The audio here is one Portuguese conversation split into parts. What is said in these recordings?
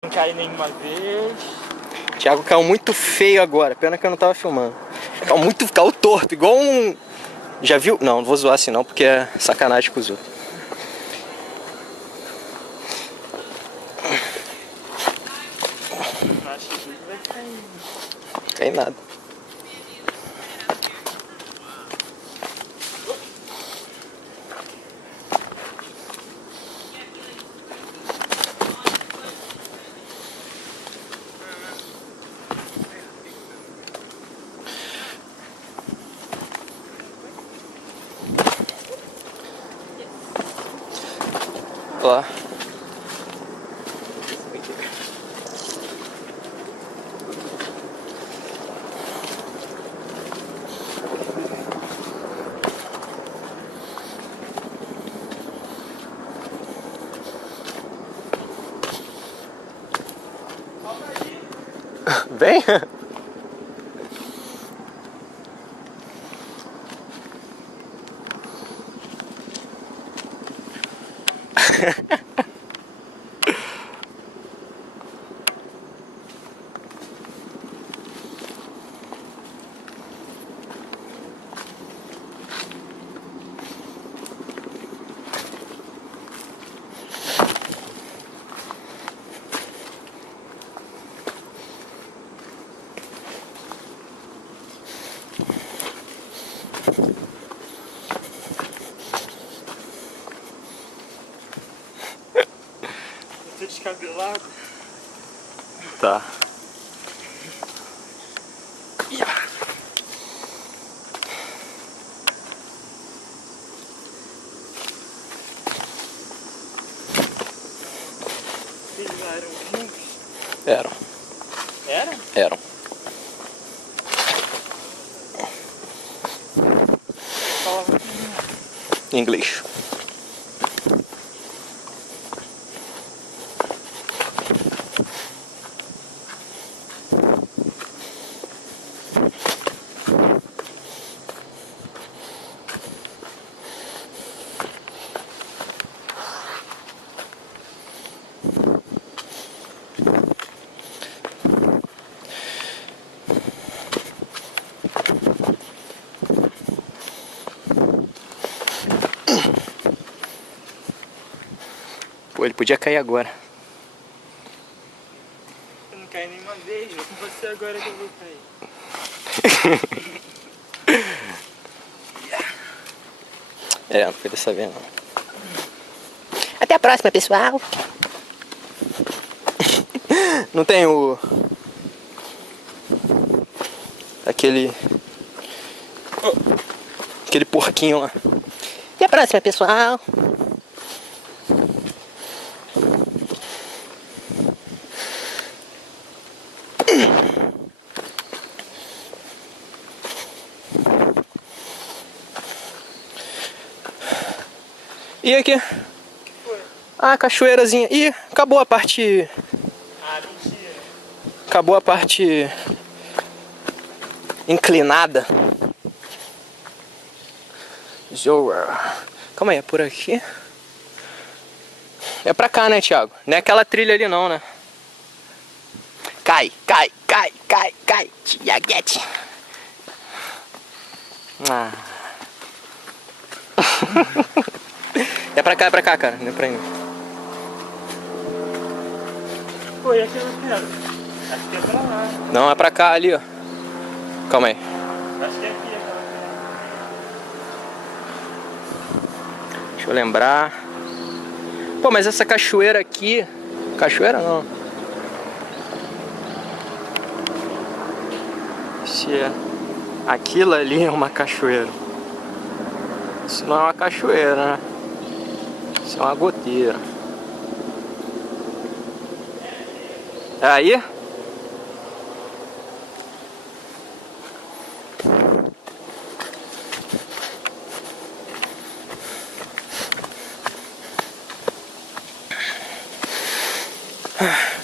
Não cai nenhuma vez. Thiago caiu muito feio agora, pena que eu não tava filmando. Caiu torto, igual um... Já viu? Não vou zoar assim não, porque é sacanagem com os outros. Acho que tudo vai cair. Não cai nada. Ó. Vem. Eu tô descabelado. Tá. Eles eram juntos? Eram. Era? Eram. Falava Inglês. Pô, ele podia cair agora. eu não caí nenhuma vez. É com você agora que eu vou cair. É, não foi dessa vez não. Até a próxima, pessoal. Não tem o... Aquele porquinho lá. Até a próxima, pessoal. E aqui? O que foi? Ah, cachoeirazinha. Ih, acabou a parte... Ah, mentira. Acabou a parte... inclinada. Calma aí, é por aqui? É pra cá, né, Thiago? Não é aquela trilha ali não, né? Cai, cai, cai, cai, cai, Tiaguete. Ah. É pra cá, cara. Não é pra aí. Pô, e aqui eu não quero. Acho que é pra lá. Não, é pra cá, ali, ó. Calma aí. Acho que é aqui, aquela. Deixa eu lembrar. Pô, mas essa cachoeira aqui... Cachoeira não. Se é... Aquilo ali é uma cachoeira. Isso não é uma cachoeira, né? Isso é uma goteira. É aí?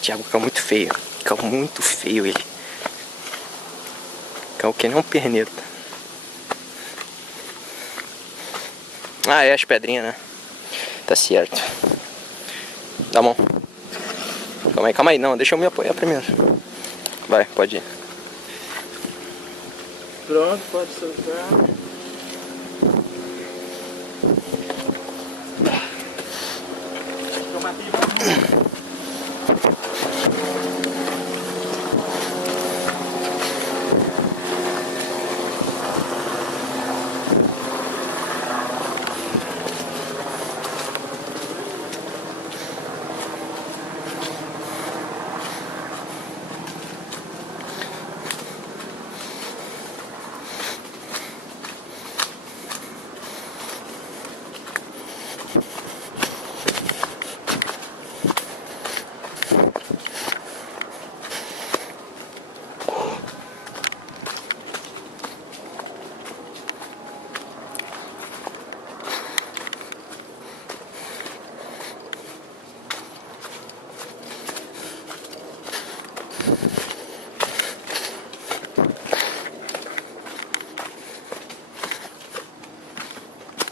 Thiago caiu muito feio. Caiu muito feio ele. Caiu que nem um perneta. Ah, é as pedrinhas, né? Tá certo. Tá bom. Calma aí, não, deixa eu me apoiar primeiro. Vai, pode ir. Pronto, pode soltar. Eu matei.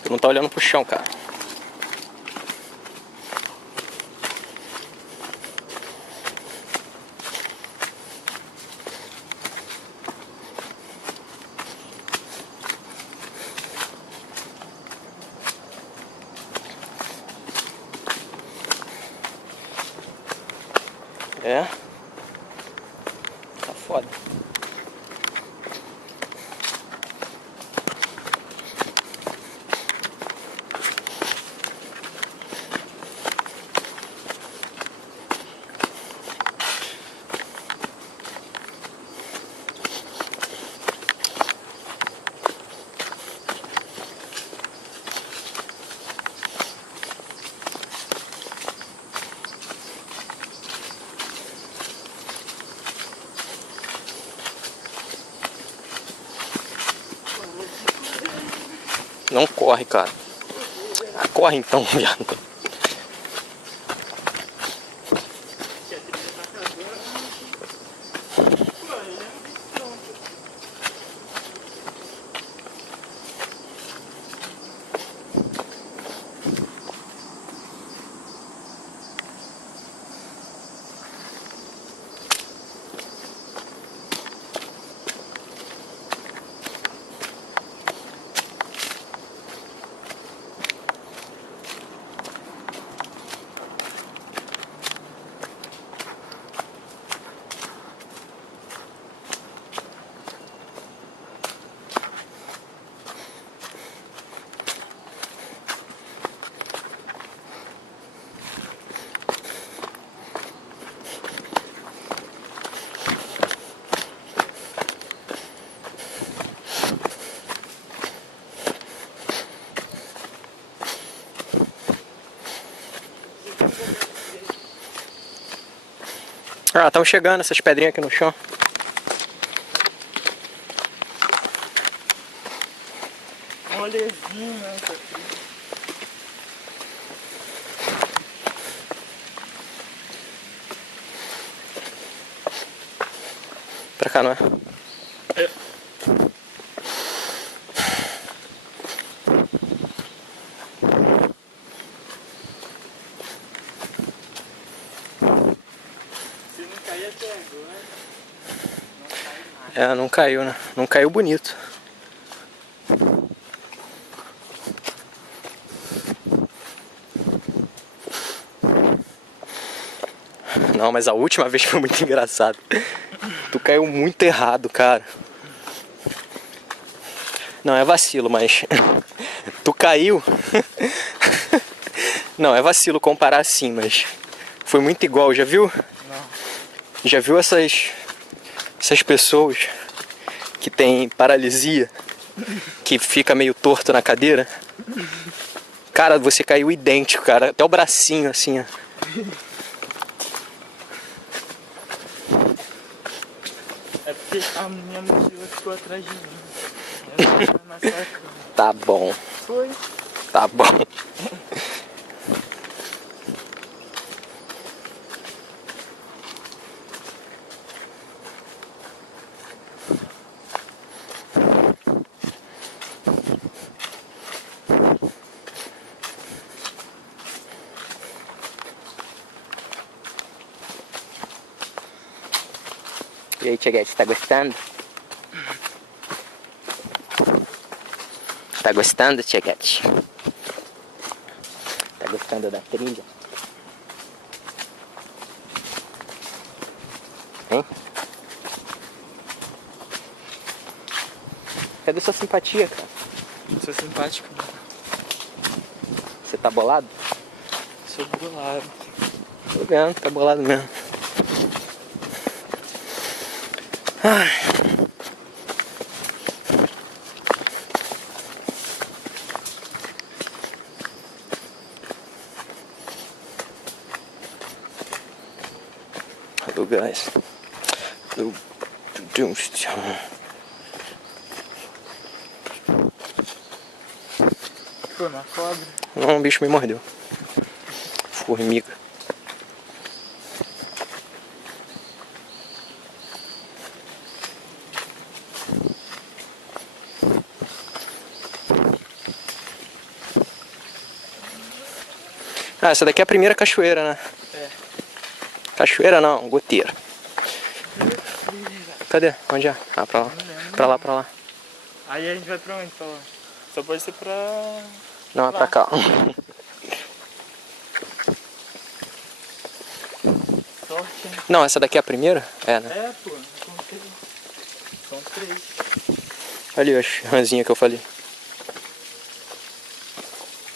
Tu não tá olhando pro chão, cara. É? Tá foda. Não corre, cara. Ah, corre então, viado. Ah, estão chegando essas pedrinhas aqui no chão. Molezinho, né? Pra cá, não é? É. Se não cair até agora, não cai nada. É, não caiu, né? Não caiu bonito. Não, mas a última vez foi muito engraçado. Tu caiu muito errado, cara. Não, é vacilo, mas... Tu caiu... Não, é vacilo comparar assim, mas... Foi muito igual, já viu? Não. Já viu essas pessoas que tem paralisia? Que fica meio torto na cadeira? Cara, você caiu idêntico, cara. Até o bracinho, assim, ó. É porque a minha mochila ficou atrás de mim. Eu tava na sacada. Tá bom. Foi. Tá bom. E aí, Tcheguete, tá gostando? Tá gostando, Tcheguete? Tá gostando da trilha? Hein? Cadê sua simpatia, cara? Sou simpático, mano. Você tá bolado? Sou bolado. Tô vendo, tá bolado mesmo. Ai. Hello guys. Hello. Pô, uma cobra. Não, um bicho me mordeu. Formiga. Ah, essa daqui é a primeira cachoeira, né? É. Cachoeira não, goteira. Cadê? Onde é? Ah, pra lá. Não lembro. Pra lá, pra lá. Aí a gente vai pra onde? Pra lá? Só pode ser pra... Não, é pra cá. Sorte, hein? Não, essa daqui é a primeira? É, né? É, pô. São 3. Ali, as ranzinhas que eu falei.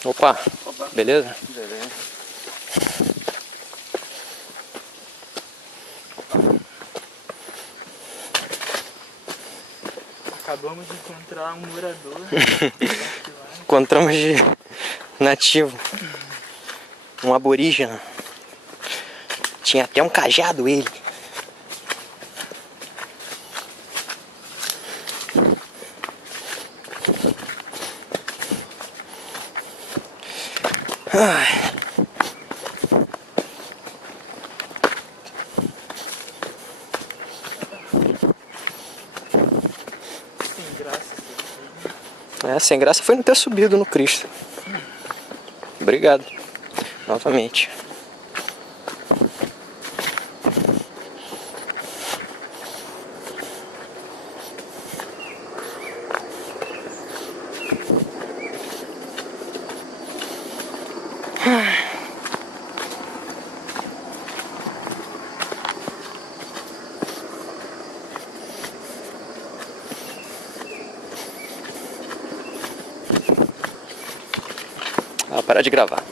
Opa, beleza? Beleza. Acabamos de encontrar um morador. Encontramos de nativo. Um aborígena. Tinha até um cajado ele. Ai. Sem graça isso aqui. É, sem graça foi não ter subido no Cristo. Obrigado. Novamente. Ah, parar de gravar.